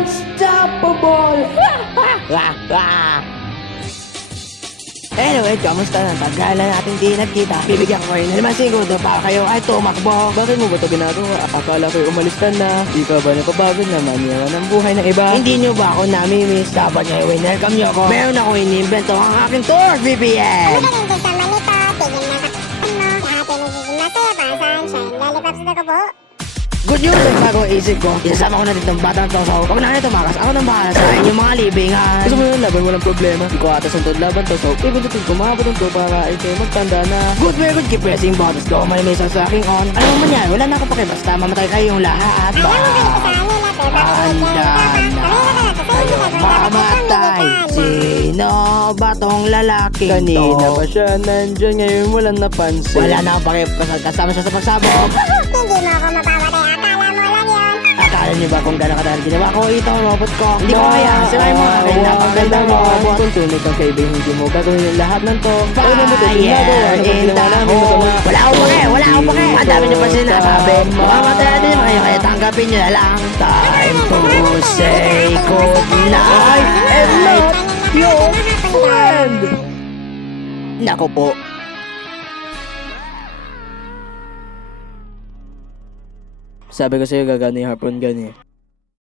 Unstoppable! Anyway, kamusta na? Tagal na natin di nagkita. Bibigyan ko kayo ng 5 segundo para kayo ay tumakbo. Bakit mo ba ito ginagawa? Akala ko'y umalis ka na. Di ka ba napapagod na maniwan ang buhay ng iba? Hindi nyo ba ako namimiss? Dapat nyo i-welcome nyo ako. Meron ako inimbento ang aking tour VPN. Ang magaling sa manito, tigil na mo. Lahat ay nagiging masaya para sa sunshine. Lollipops na ko po. Good news ang bago isip ko. Isasama ko na dito ang batang toso. Huwag na nito makas. Ako nang bahala sa inyong mga libingan. Gusto mo yun, laban walang problema. Di ko atas ang laban to, so ibindutin ko mabutong to para ikaw magtanda na. Good, very good. Keep pressing buttons. Go, may mesa sa aking on. Alam mo man yan, wala na ako pake. Basta mamatay kayong lahat. Alam mo galing ko sa kanila, pero bakit Handa na kayong mamatay. Sino ba tong lalaki Kanina to? pa siya nandyan, ngayon mo lang napansin. Wala na akong pake. Kasama siya sa pagsabog. Hindi mo ako mapamatay, akala mo lang yun. Akala niyo ba kung gano'ng katagal ginawa ko itong robot ko? Hindi ko kaya. Sirain mo akin na magandang robot. Kung tunay kang kaibigan, hindi mo gagawin yung lahat ng to. Ay, mabuti, Fire ginagawa na in kung the ginawa namin hole. masama. Wala akong pake, wala akong pake. Ang dami niyo pa sinasabi. Mamamatay natin yung kayo, kaya tanggapin niyo na lang. Time to say goodnight and not your friend. Nako po. Sabi ko sa'yo, gagana yung harpoon gun eh.